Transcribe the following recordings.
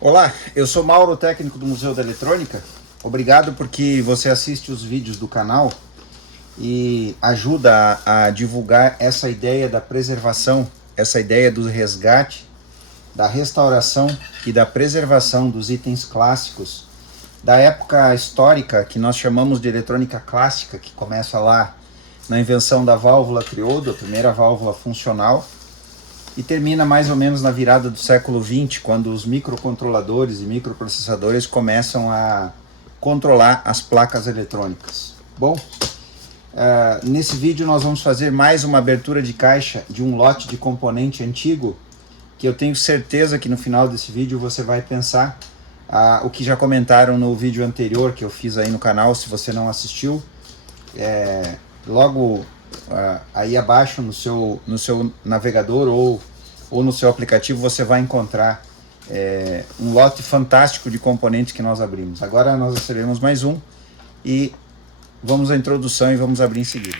Olá, eu sou Mauro, técnico do Museu da Eletrônica. Obrigado porque você assiste os vídeos do canal e ajuda a divulgar essa ideia da preservação, essa ideia do resgate, da restauração e da preservação dos itens clássicos da época histórica que nós chamamos de eletrônica clássica, que começa lá na invenção da válvula triodo, a primeira válvula funcional, e termina mais ou menos na virada do século XX, quando os microcontroladores e microprocessadores começam a controlar as placas eletrônicas. Bom, nesse vídeo nós vamos fazer mais uma abertura de caixa de um lote de componente antigo, que eu tenho certeza que no final desse vídeo você vai pensar o que já comentaram no vídeo anterior que eu fiz aí no canal. Se você não assistiu, logo aí abaixo no seu navegador ou no seu aplicativo você vai encontrar um lote fantástico de componentes que nós abrimos. Agora nós recebemos mais um e vamos à introdução e vamos abrir em seguida.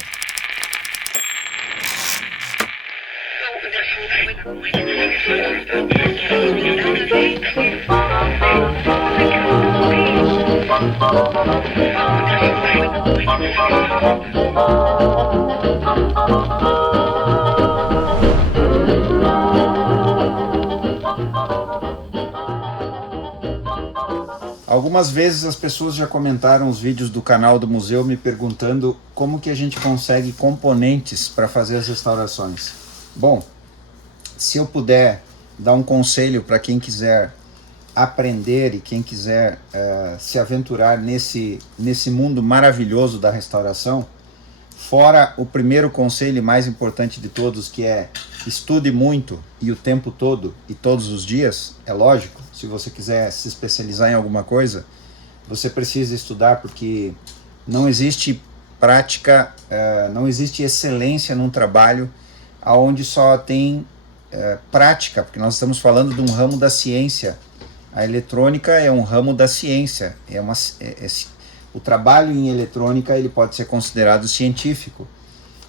Algumas vezes as pessoas já comentaram os vídeos do canal do museu me perguntando como que a gente consegue componentes para fazer as restaurações. Bom, se eu puder dar um conselho para quem quiser aprender e quem quiser se aventurar nesse mundo maravilhoso da restauração, fora o primeiro conselho mais importante de todos, que é estude muito e o tempo todo e todos os dias, é lógico. Se você quiser se especializar em alguma coisa, você precisa estudar, porque não existe prática, não existe excelência num trabalho onde só tem prática, porque nós estamos falando de um ramo da ciência. A eletrônica é um ramo da ciência, o trabalho em eletrônica ele pode ser considerado científico.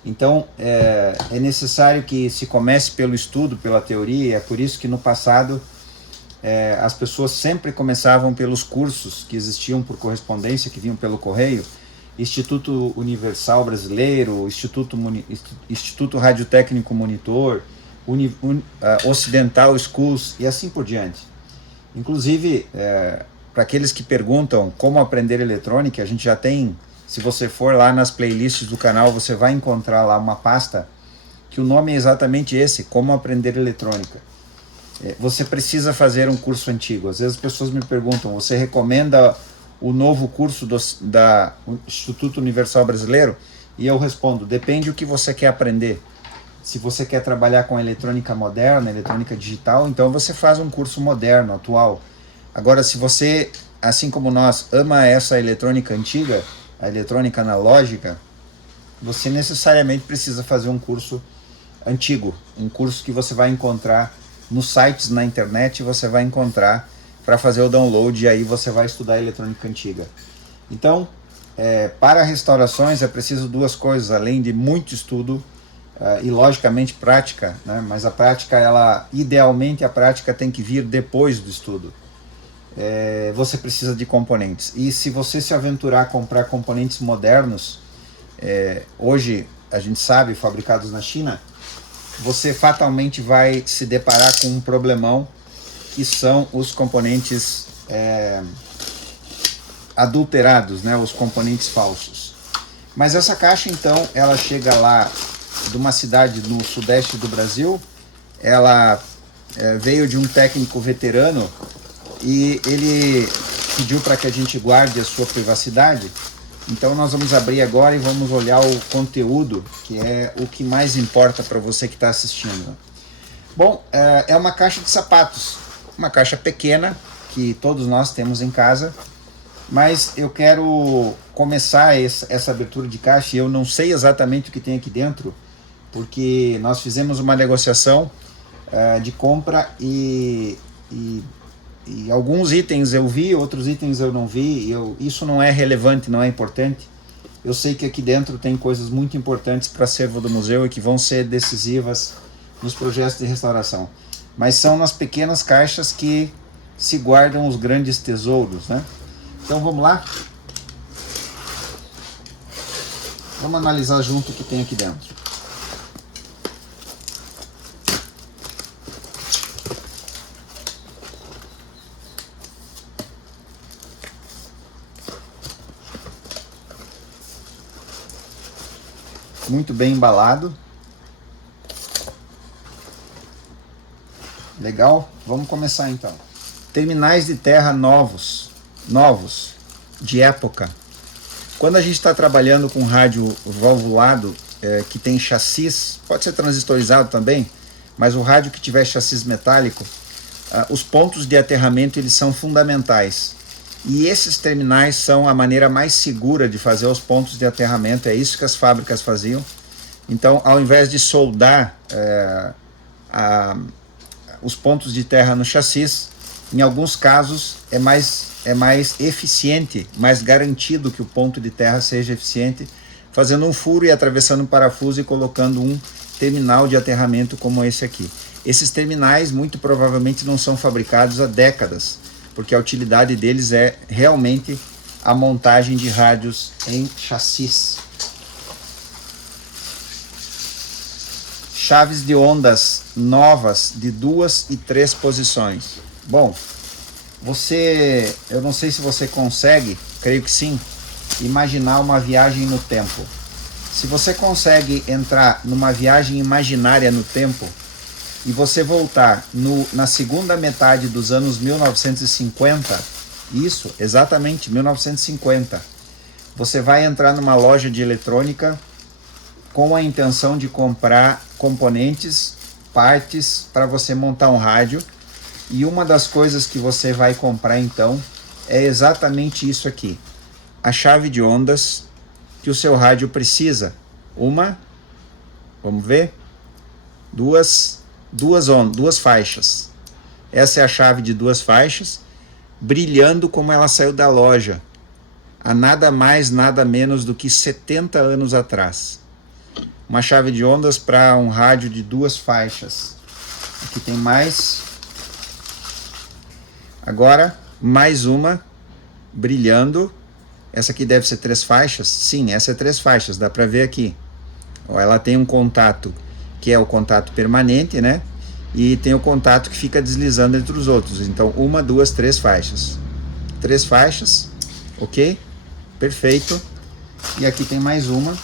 Então é necessário que se comece pelo estudo, pela teoria. É por isso que no passado as pessoas sempre começavam pelos cursos que existiam por correspondência, que vinham pelo correio, Instituto Universal Brasileiro, Instituto Radiotécnico Monitor, Ocidental Schools e assim por diante. Inclusive, para aqueles que perguntam como aprender eletrônica, a gente já tem, se você for lá nas playlists do canal, você vai encontrar lá uma pasta que o nome é exatamente esse, Como Aprender Eletrônica. Você precisa fazer um curso antigo. Às vezes as pessoas me perguntam, você recomenda o novo curso do Instituto Universal Brasileiro? E eu respondo, depende do que você quer aprender. Se você quer trabalhar com eletrônica moderna, eletrônica digital, então você faz um curso moderno, atual. Agora, se você, assim como nós, ama essa eletrônica antiga, a eletrônica analógica, você necessariamente precisa fazer um curso antigo, um curso que você vai encontrar nos sites na internet, você vai encontrar para fazer o download, e aí você vai estudar eletrônica antiga. Então, para restaurações é preciso duas coisas, além de muito estudo e logicamente prática, né? Mas a prática, idealmente a prática tem que vir depois do estudo. Você precisa de componentes, e se você se aventurar a comprar componentes modernos, hoje a gente sabe, fabricados na China, você fatalmente vai se deparar com um problemão, que são os componentes adulterados, né? Os componentes falsos. Mas essa caixa, então, ela chega lá de uma cidade no sudeste do Brasil. Ela veio de um técnico veterano e ele pediu para que a gente guarde a sua privacidade. Então nós vamos abrir agora e vamos olhar o conteúdo, que é o que mais importa para você que está assistindo. Bom, é uma caixa de sapatos, uma caixa pequena que todos nós temos em casa, mas eu quero começar essa abertura de caixa e eu não sei exatamente o que tem aqui dentro, porque nós fizemos uma negociação de compra e alguns itens eu vi, outros itens eu não vi. Isso não é relevante, não é importante. Eu sei que aqui dentro tem coisas muito importantes para o acervo do museu e que vão ser decisivas nos projetos de restauração. Mas são nas pequenas caixas que se guardam os grandes tesouros, né? Então vamos lá? Vamos analisar junto o que tem aqui dentro. Muito bem embalado. Legal? Vamos começar então. Terminais de terra novos, de época. Quando a gente está trabalhando com rádio valvulado, que tem chassis, pode ser transistorizado também, mas o rádio que tiver chassis metálico, os pontos de aterramento eles são fundamentais. E esses terminais são a maneira mais segura de fazer os pontos de aterramento, é isso que as fábricas faziam. Então, ao invés de soldar os pontos de terra no chassis, em alguns casos é mais eficiente, mais garantido que o ponto de terra seja eficiente, fazendo um furo e atravessando um parafuso e colocando um terminal de aterramento como esse aqui. Esses terminais muito provavelmente não são fabricados há décadas, porque a utilidade deles é realmente a montagem de rádios em chassis. Chaves de ondas novas de 2 e 3 posições. Bom, eu não sei se você consegue, creio que sim, imaginar uma viagem no tempo. Se você consegue entrar numa viagem imaginária no tempo e você voltar na segunda metade dos anos 1950, isso, exatamente, 1950, você vai entrar numa loja de eletrônica com a intenção de comprar componentes, partes para você montar um rádio, e uma das coisas que você vai comprar então é exatamente isso aqui, a chave de ondas que o seu rádio precisa. Vamos ver, duas faixas. Essa é a chave de 2 faixas, brilhando como ela saiu da loja há nada mais, nada menos do que 70 anos atrás. Uma chave de ondas para um rádio de 2 faixas. Aqui tem mais. Agora, mais uma, brilhando. Essa aqui deve ser 3 faixas? Sim, essa é 3 faixas, dá para ver aqui. Ela tem um contato, que é o contato permanente, né? E tem o contato que fica deslizando entre os outros. Então, 1, 2, 3 faixas. 3 faixas, ok? Perfeito. E aqui tem mais uma,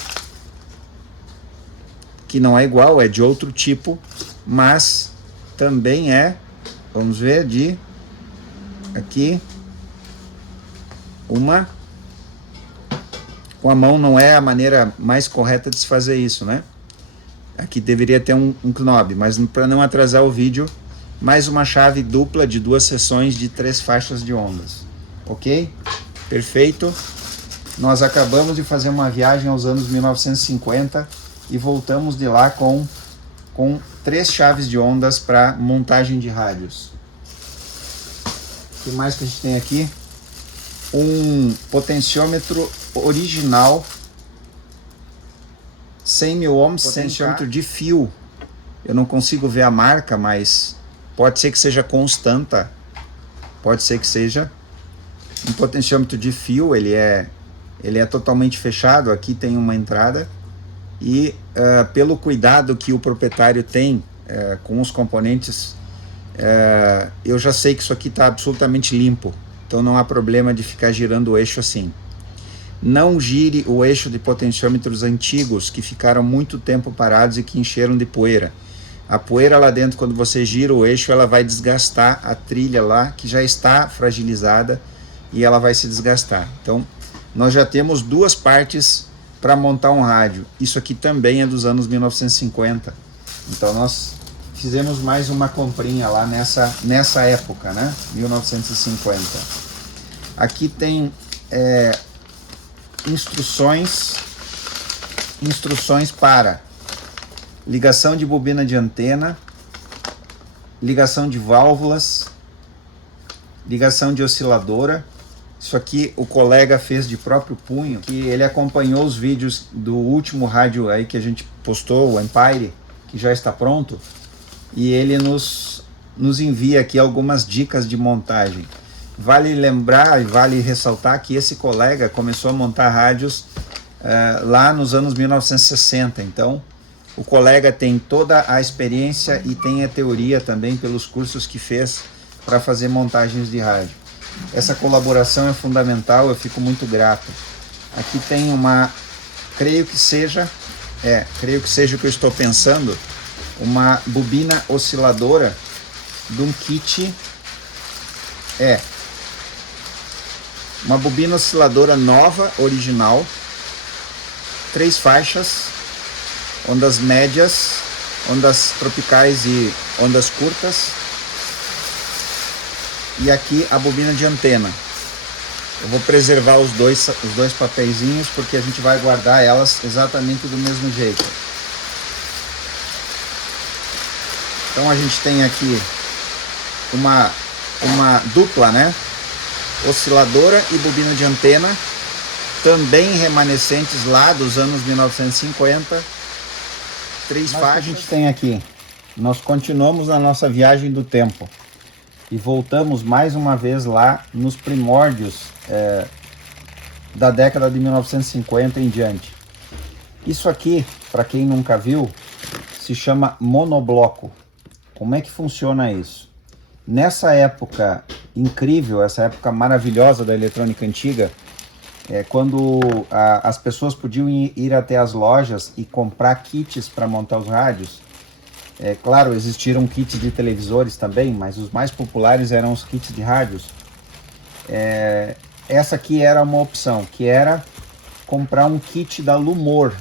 que não é igual, é de outro tipo, mas também é, vamos ver, de aqui, uma, com a mão não é a maneira mais correta de se fazer isso, né? Aqui deveria ter um knob, mas para não atrasar o vídeo, mais uma chave dupla de 2 seções de 3 faixas de ondas, ok? Perfeito. Nós acabamos de fazer uma viagem aos anos 1950 e voltamos de lá com 3 chaves de ondas para montagem de rádios. O que mais que a gente tem aqui? Um potenciômetro original 100.000 ohms, potenciômetro de fio. Eu não consigo ver a marca, mas pode ser que seja Constanta, pode ser que seja um potenciômetro de fio. Ele é totalmente fechado. Aqui tem uma entrada e pelo cuidado que o proprietário tem com os componentes, eu já sei que isso aqui está absolutamente limpo, então não há problema de ficar girando o eixo assim. Não gire o eixo de potenciômetros antigos que ficaram muito tempo parados e que encheram de poeira. A poeira lá dentro, quando você gira o eixo, ela vai desgastar a trilha lá, que já está fragilizada, e ela vai se desgastar. Então, nós já temos 2 partes para montar um rádio. Isso aqui também é dos anos 1950. Então, nós fizemos mais uma comprinha lá nessa época, né? 1950. Aqui tem instruções para ligação de bobina de antena, ligação de válvulas, ligação de osciladora. Isso aqui o colega fez de próprio punho, que ele acompanhou os vídeos do último rádio aí que a gente postou, o Empire, que já está pronto, e ele nos nos envia aqui algumas dicas de montagem. Vale lembrar e vale ressaltar que esse colega começou a montar rádios lá nos anos 1960, então o colega tem toda a experiência e tem a teoria também pelos cursos que fez para fazer montagens de rádio. Essa colaboração é fundamental, eu fico muito grato. Aqui tem uma, creio que seja o que eu estou pensando, uma bobina osciladora de um kit, uma bobina osciladora nova, original, 3 faixas, ondas médias, ondas tropicais e ondas curtas, e aqui a bobina de antena. Eu vou preservar os dois papeizinhos porque a gente vai guardar elas exatamente do mesmo jeito. Então a gente tem aqui uma dupla, né? Osciladora e bobina de antena, também remanescentes lá dos anos 1950. 3 faixas. A gente tem aqui, nós continuamos na nossa viagem do tempo e voltamos mais uma vez lá nos primórdios da década de 1950 em diante. Isso aqui, para quem nunca viu, se chama monobloco. Como é que funciona isso? Nessa época incrível, essa época maravilhosa da eletrônica antiga, quando as pessoas podiam ir até as lojas e comprar kits para montar os rádios. Claro, existiram kits de televisores também, mas os mais populares eram os kits de rádios. Essa aqui era uma opção, que era comprar um kit da Lumor.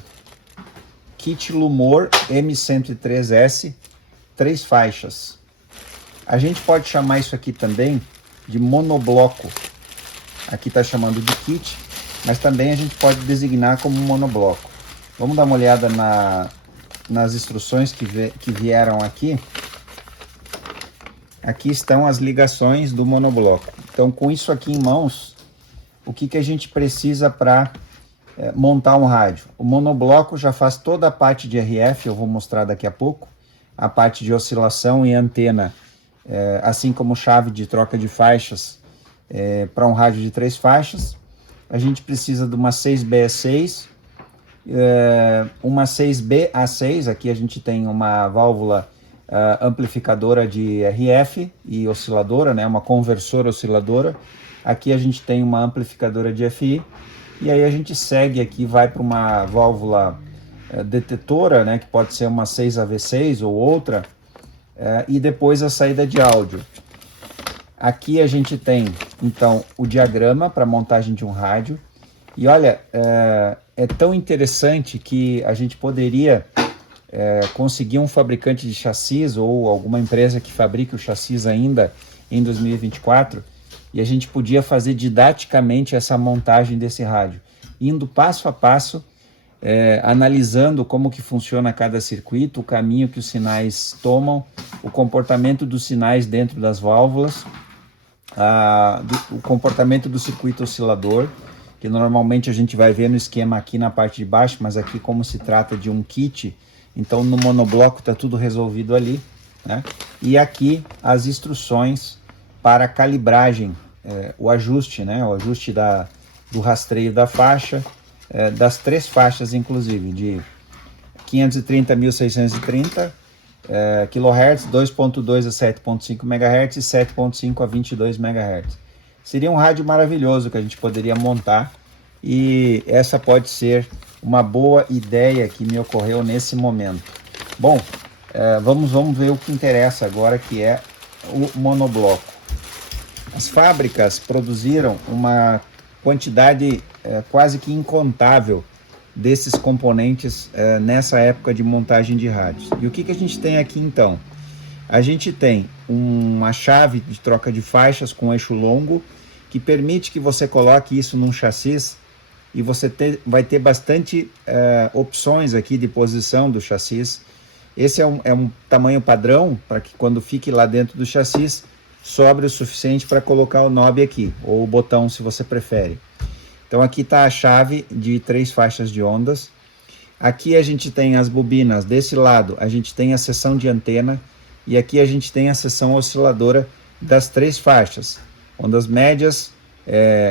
Kit Lumor M103S, 3 faixas. A gente pode chamar isso aqui também de monobloco. Aqui está chamando de kit, mas também a gente pode designar como monobloco. Vamos dar uma olhada nas instruções que vieram aqui. Aqui estão as ligações do monobloco. Então, com isso aqui em mãos, o que a gente precisa para montar um rádio? O monobloco já faz toda a parte de RF, eu vou mostrar daqui a pouco, a parte de oscilação e antena, assim como chave de troca de faixas para um rádio de 3 faixas. A gente precisa de uma 6BE6, uma 6BA6, aqui a gente tem uma válvula amplificadora de RF e osciladora, né, uma conversora osciladora. Aqui a gente tem uma amplificadora de FI, e aí a gente segue aqui, vai para uma válvula detetora, né, que pode ser uma 6AV6 ou outra, e depois a saída de áudio. Aqui a gente tem então o diagrama para montagem de um rádio, e olha, é tão interessante que a gente poderia conseguir um fabricante de chassis ou alguma empresa que fabrique o chassis ainda em 2024, e a gente podia fazer didaticamente essa montagem desse rádio, indo passo a passo, analisando como que funciona cada circuito, o caminho que os sinais tomam, o comportamento dos sinais dentro das válvulas, o comportamento do circuito oscilador, que normalmente a gente vai ver no esquema aqui na parte de baixo, mas aqui como se trata de um kit, então no monobloco está tudo resolvido ali, né? E aqui as instruções para calibragem, o ajuste, né? O ajuste do rastreio da faixa, das 3 faixas inclusive, de 530 a 1630 kHz, 2.2 a 7.5 MHz e 7.5 a 22 MHz. Seria um rádio maravilhoso que a gente poderia montar, e essa pode ser uma boa ideia que me ocorreu nesse momento. Bom, vamos ver o que interessa agora, que é o monobloco. As fábricas produziram uma quantidade quase que incontável desses componentes nessa época de montagem de rádios. E o que a gente tem aqui então? A gente tem uma chave de troca de faixas com eixo longo, que permite que você coloque isso num chassis, e você vai ter bastante opções aqui de posição do chassis. Esse é um tamanho padrão, para que quando fique lá dentro do chassis, sobre o suficiente para colocar o knob aqui, ou o botão se você prefere. Então aqui está a chave de 3 faixas de ondas. Aqui a gente tem as bobinas, desse lado a gente tem a seção de antena. e aqui a gente tem a seção osciladora das 3 faixas, ondas médias,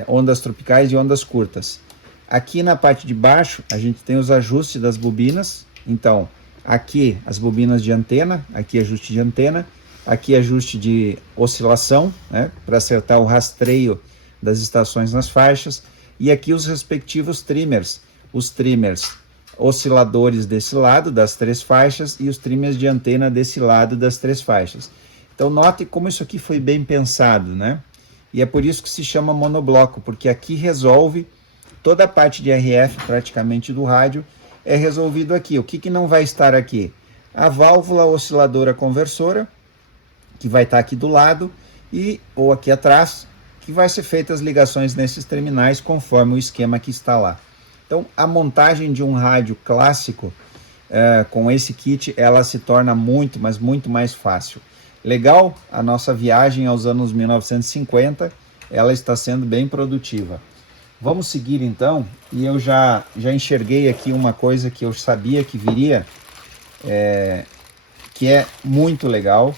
ondas tropicais e ondas curtas. Aqui na parte de baixo a gente tem os ajustes das bobinas, então aqui as bobinas de antena, aqui ajuste de antena, aqui ajuste de oscilação, né, para acertar o rastreio das estações nas faixas, e aqui os respectivos trimmers, os trimmers osciladores desse lado das 3 faixas e os trimmers de antena desse lado das 3 faixas. Então note como isso aqui foi bem pensado, né? E é por isso que se chama monobloco, porque aqui resolve toda a parte de RF praticamente do rádio é resolvido aqui. O que não vai estar aqui? A válvula osciladora conversora, que vai estar aqui do lado, ou aqui atrás, que vai ser feitas as ligações nesses terminais conforme o esquema que está lá. Então, a montagem de um rádio clássico com esse kit, ela se torna muito, mas muito mais fácil. Legal, a nossa viagem aos anos 1950, ela está sendo bem produtiva. Vamos seguir então, e eu já enxerguei aqui uma coisa que eu sabia que viria, que é muito legal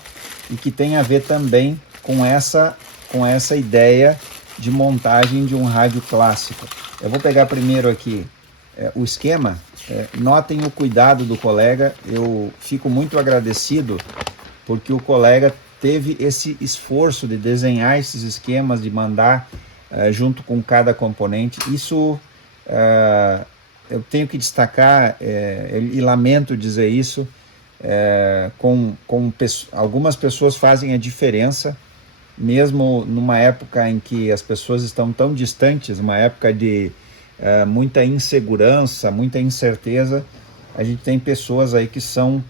e que tem a ver também com essa ideia de montagem de um rádio clássico. Eu vou pegar primeiro aqui o esquema. Notem o cuidado do colega, eu fico muito agradecido porque o colega teve esse esforço de desenhar esses esquemas, de mandar junto com cada componente. Isso eu tenho que destacar, e lamento dizer isso, algumas pessoas fazem a diferença, mesmo numa época em que as pessoas estão tão distantes, uma época de muita insegurança, muita incerteza. A gente tem pessoas aí que são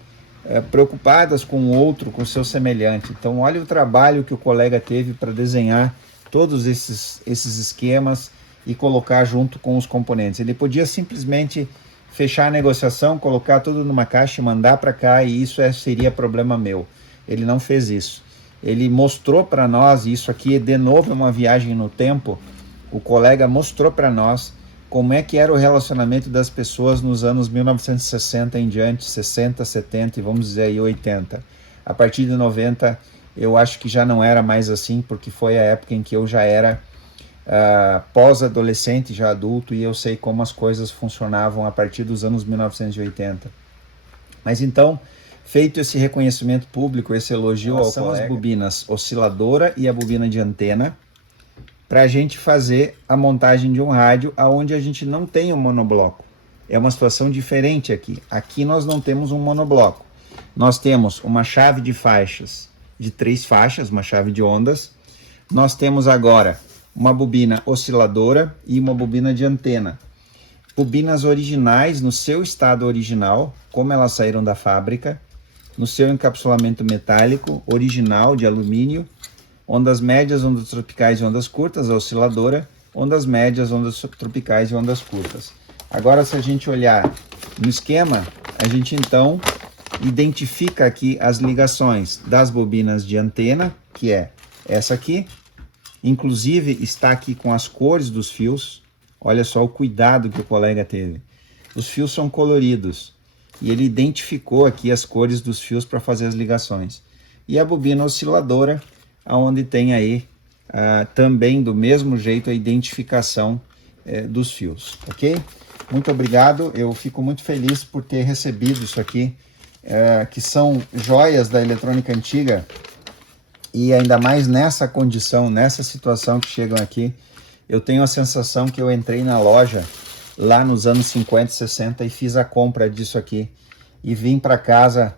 preocupadas com o outro, com o seu semelhante. Então olha o trabalho que o colega teve para desenhar todos esses esquemas e colocar junto com os componentes. Ele podia simplesmente fechar a negociação, colocar tudo numa caixa e mandar para cá, e isso seria problema meu. Ele não fez isso. Ele mostrou para nós, e isso aqui de novo é uma viagem no tempo, o colega mostrou para nós como é que era o relacionamento das pessoas nos anos 1960 em diante, 60, 70 e vamos dizer aí 80. A partir de 90 eu acho que já não era mais assim, porque foi a época em que eu já era pós-adolescente, já adulto, e eu sei como as coisas funcionavam a partir dos anos 1980. Mas então, feito esse reconhecimento público, esse elogio ao colega, as bobinas osciladora e a bobina de antena, para a gente fazer a montagem de um rádio onde a gente não tem um monobloco. É uma situação diferente aqui. Aqui nós não temos um monobloco. Nós temos uma chave de faixas de 3 faixas, uma chave de ondas. Nós temos agora uma bobina osciladora e uma bobina de antena. Bobinas originais no seu estado original, como elas saíram da fábrica, no seu encapsulamento metálico original de alumínio, ondas médias, ondas tropicais e ondas curtas, a osciladora, ondas médias, ondas tropicais e ondas curtas. Agora, se a gente olhar no esquema, a gente então identifica aqui as ligações das bobinas de antena, que é essa aqui, inclusive está aqui com as cores dos fios. Olha só o cuidado que o colega teve. Os fios são coloridos e ele identificou aqui as cores dos fios para fazer as ligações. E a bobina osciladora, onde tem aí também do mesmo jeito a identificação dos fios, ok? Muito obrigado, eu fico muito feliz por ter recebido isso aqui, que são joias da eletrônica antiga, e ainda mais nessa condição, nessa situação que chegam aqui. Eu tenho a sensação que eu entrei na loja lá nos anos 50, 60 e fiz a compra disso aqui e vim para casa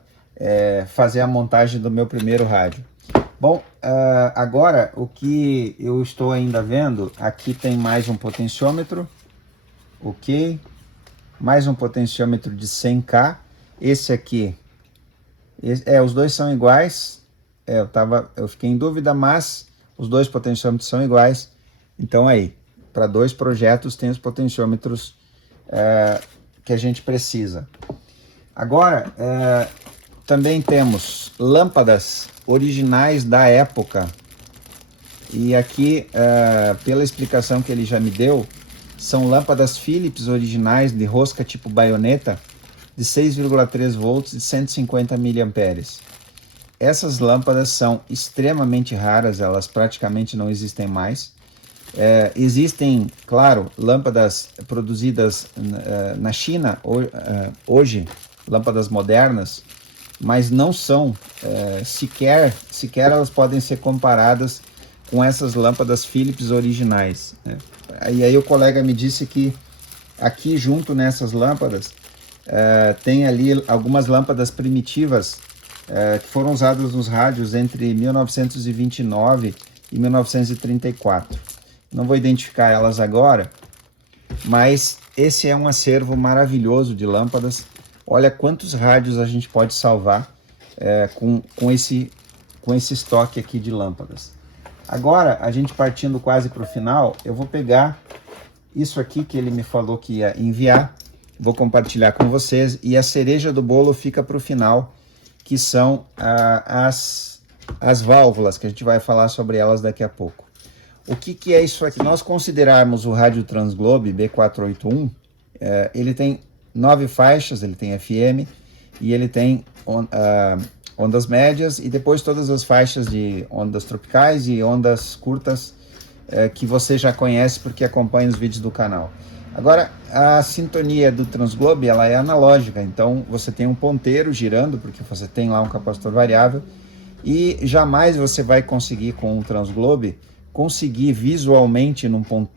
fazer a montagem do meu primeiro rádio. Bom, agora o que eu estou ainda vendo, aqui tem mais um potenciômetro, ok? Mais um potenciômetro de 100K. Esse aqui, os dois são iguais. Eu fiquei em dúvida, mas os dois potenciômetros são iguais. Então aí, para 2 projetos tem os potenciômetros que a gente precisa. Agora, também temos lâmpadas originais da época. E aqui, pela explicação que ele já me deu, são lâmpadas Philips originais de rosca tipo baioneta, de 6,3 volts e 150 miliamperes. essas lâmpadas são extremamente raras, elas praticamente não existem mais. Existem, claro, lâmpadas produzidas na China hoje, lâmpadas modernas, mas não são sequer elas podem ser comparadas com essas lâmpadas Philips originais, né? E aí o colega me disse que aqui junto nessas lâmpadas tem ali algumas lâmpadas primitivas que foram usadas nos rádios entre 1929 e 1934. Não vou identificar elas agora, mas esse é um acervo maravilhoso de lâmpadas. Olha quantos rádios a gente pode salvar com esse estoque aqui de lâmpadas. Agora, a gente partindo quase para o final, eu vou pegar isso aqui que ele me falou que ia enviar, vou compartilhar com vocês, e a cereja do bolo fica para o final, que são as válvulas, que a gente vai falar sobre elas daqui a pouco. O que é isso aqui? Se nós considerarmos o rádio Transglobe B481, ele tem 9 faixas, ele tem FM, e ele tem ondas médias, e depois todas as faixas de ondas tropicais e ondas curtas, que você já conhece porque acompanha os vídeos do canal. Agora, a sintonia do Transglobe, ela é analógica, então você tem um ponteiro girando, porque você tem lá um capacitor variável, e jamais você vai conseguir com o Transglobe conseguir visualmente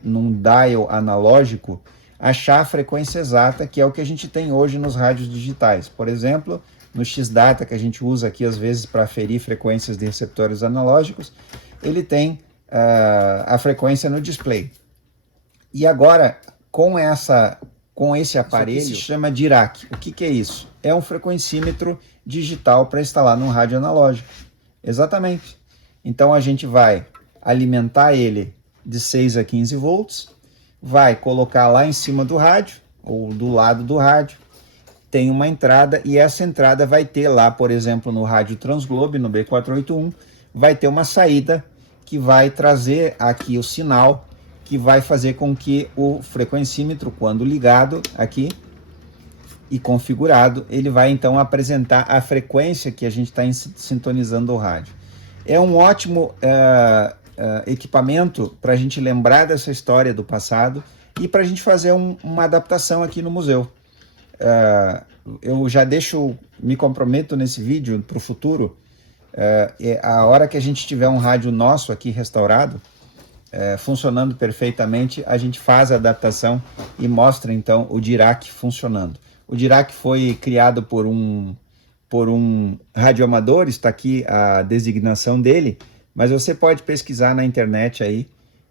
num dial analógico achar a frequência exata, que é o que a gente tem hoje nos rádios digitais. Por exemplo, no X-Data, que a gente usa aqui às vezes para aferir frequências de receptores analógicos, ele tem a frequência no display. E agora, com esse aparelho, se chama Dirac. O que é isso? É um frequencímetro digital para instalar num rádio analógico. Exatamente. Então a gente vai alimentar ele de 6 a 15 volts, vai colocar lá em cima do rádio, ou do lado do rádio, tem uma entrada, e essa entrada vai ter lá, por exemplo, no rádio Transglobe, no B481, vai ter uma saída que vai trazer aqui o sinal, que vai fazer com que o frequencímetro, quando ligado aqui e configurado, ele vai então apresentar a frequência que a gente está sintonizando o rádio. É um ótimo equipamento para a gente lembrar dessa história do passado e para a gente fazer uma adaptação aqui no museu. Eu já me comprometo nesse vídeo para o futuro, a hora que a gente tiver um rádio nosso aqui restaurado, funcionando perfeitamente, a gente faz a adaptação e mostra então o Dirac funcionando. O Dirac foi criado por um radioamador, está aqui a designação dele, mas você pode pesquisar na internet aí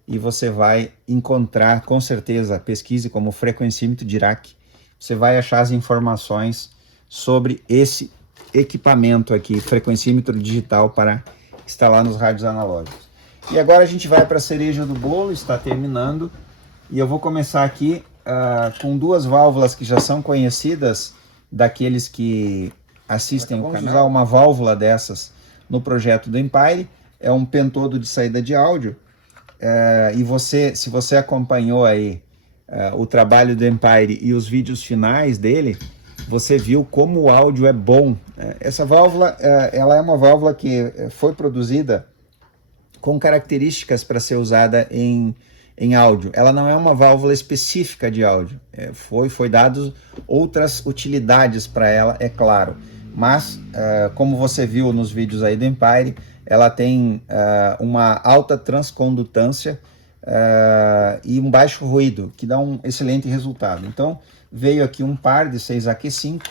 e você vai encontrar, com certeza, pesquise como frequencímetro Dirac, você vai achar as informações sobre esse equipamento aqui, frequencímetro digital para instalar nos rádios analógicos. E agora a gente vai para a cereja do bolo, está terminando, e eu vou começar aqui com duas válvulas que já são conhecidas daqueles que assistem o canal. Vamos usar uma válvula dessas no projeto do Empire, é um pentodo de saída de áudio, e se você acompanhou aí o trabalho do Empire e os vídeos finais dele, você viu como o áudio é bom. Essa válvula, ela é uma válvula que foi produzida com características para ser usada em áudio. Ela não é uma válvula específica de áudio. Foi dado outras utilidades para ela, é claro. Mas, como você viu nos vídeos aí do Empire, ela tem uma alta transcondutância e um baixo ruído, que dá um excelente resultado. Então, veio aqui um par de 6AQ5.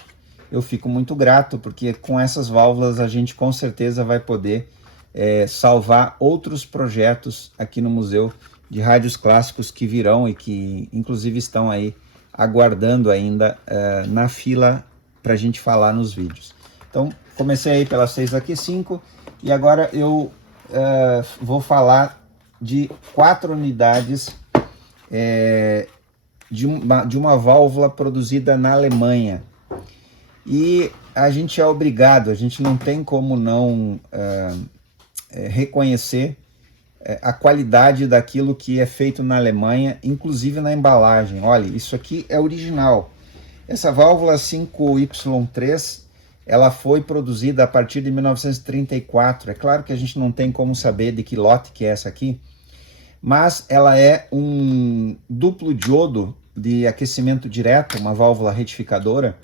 Eu fico muito grato, porque com essas válvulas a gente com certeza vai poder salvar outros projetos aqui no museu de rádios clássicos que virão e que inclusive estão aí aguardando ainda na fila para a gente falar nos vídeos. Então, comecei aí pela 6AQ5 e agora eu vou falar de 4 unidades de uma válvula produzida na Alemanha. E a gente é obrigado, a gente não tem como não reconhecer a qualidade daquilo que é feito na Alemanha, inclusive na embalagem. Olha, isso aqui é original. Essa válvula 5Y3, ela foi produzida a partir de 1934. É claro que a gente não tem como saber de que lote que é essa aqui, mas ela é um duplo diodo de aquecimento direto, uma válvula retificadora,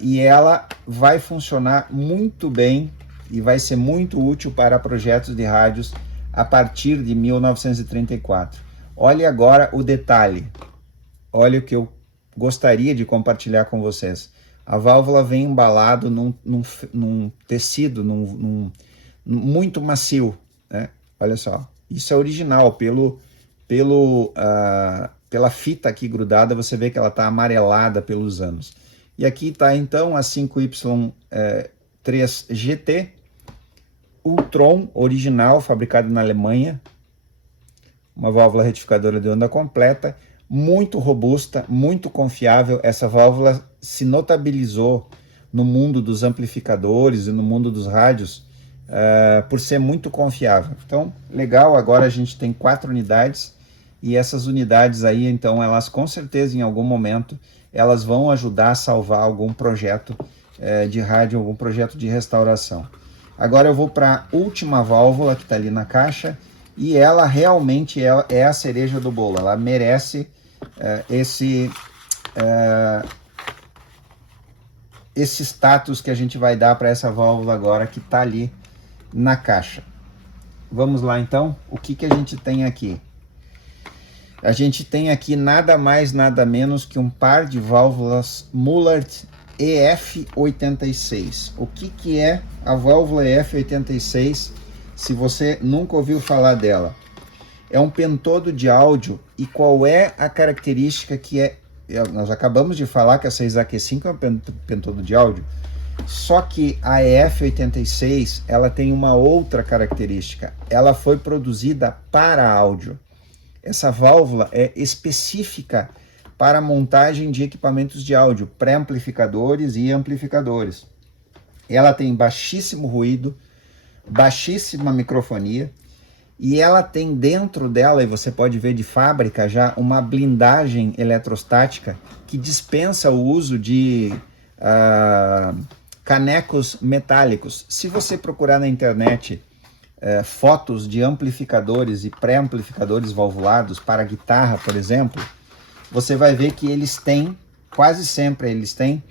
e ela vai funcionar muito bem e vai ser muito útil para projetos de rádios a partir de 1934. Olhe agora o detalhe, olha o que eu gostaria de compartilhar com vocês. A válvula vem embalado num tecido muito macio, né? Olha só, isso é original, pela fita aqui grudada, você vê que ela está amarelada pelos anos. E aqui está então a 5Y3GT Ultron original, fabricado na Alemanha, uma válvula retificadora de onda completa, muito robusta, muito confiável. Essa válvula se notabilizou no mundo dos amplificadores e no mundo dos rádios por ser muito confiável. Então, legal, agora a gente tem 4 unidades, e essas unidades aí, então, elas com certeza em algum momento, elas vão ajudar a salvar algum projeto de rádio, algum projeto de restauração. Agora eu vou para a última válvula que está ali na caixa, e ela realmente é a cereja do bolo. Ela merece esse status que a gente vai dar para essa válvula agora que está ali na caixa. Vamos lá então, o que a gente tem aqui? A gente tem aqui nada mais, nada menos que um par de válvulas Mullard EF86. O que é a válvula EF86, se você nunca ouviu falar dela? É um pentodo de áudio, e qual é a característica que é? Nós acabamos de falar que essa Isaac 5 é um pentodo de áudio, só que a EF86 ela tem uma outra característica. Ela foi produzida para áudio. Essa válvula é específica para montagem de equipamentos de áudio, pré-amplificadores e amplificadores. Ela tem baixíssimo ruído, baixíssima microfonia, e ela tem dentro dela, e você pode ver de fábrica já, uma blindagem eletrostática que dispensa o uso de canecos metálicos. Se você procurar na internet fotos de amplificadores e pré-amplificadores valvulados para guitarra, por exemplo, você vai ver que eles têm, quase sempre eles têm,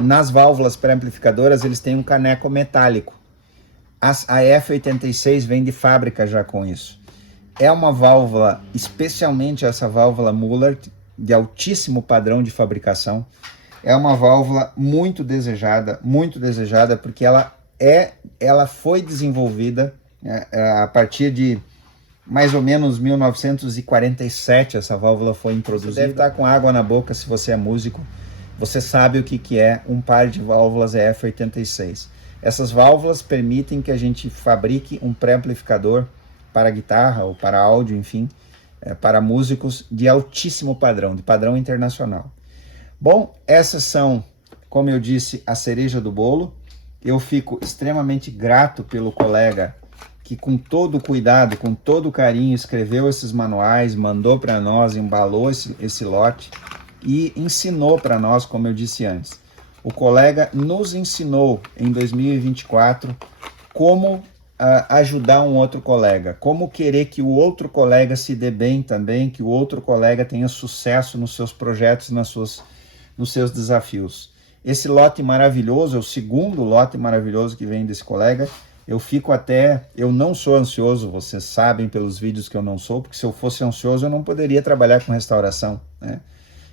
nas válvulas pré-amplificadoras, eles têm um caneco metálico. A F86 vem de fábrica já com isso. É uma válvula, especialmente essa válvula Mullard, de altíssimo padrão de fabricação. É uma válvula muito desejada, porque ela foi desenvolvida a partir de mais ou menos 1947, essa válvula foi introduzida. Você deve estar com água na boca se você é músico. Você sabe o que é um par de válvulas EF86. Essas válvulas permitem que a gente fabrique um pré-amplificador para guitarra ou para áudio, enfim, para músicos de altíssimo padrão, de padrão internacional. Bom, essas são, como eu disse, a cereja do bolo. Eu fico extremamente grato pelo colega que com todo cuidado, com todo carinho, escreveu esses manuais, mandou para nós, embalou esse lote e ensinou para nós, como eu disse antes. O colega nos ensinou em 2024 como ajudar um outro colega, como querer que o outro colega se dê bem também, que o outro colega tenha sucesso nos seus projetos, nos seus desafios. Esse lote maravilhoso, é o segundo lote maravilhoso que vem desse colega. Eu não sou ansioso, vocês sabem pelos vídeos que eu não sou, porque se eu fosse ansioso eu não poderia trabalhar com restauração, né?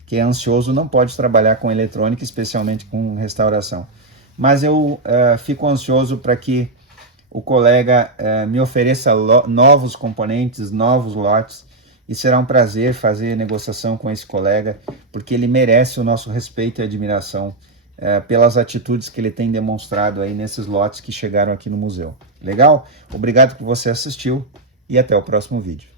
Quem é ansioso não pode trabalhar com eletrônica, especialmente com restauração. Mas eu fico ansioso para que o colega me ofereça novos componentes, novos lotes, e será um prazer fazer negociação com esse colega, porque ele merece o nosso respeito e admiração pelas atitudes que ele tem demonstrado aí nesses lotes que chegaram aqui no museu. Legal? Obrigado por você assistiu e até o próximo vídeo.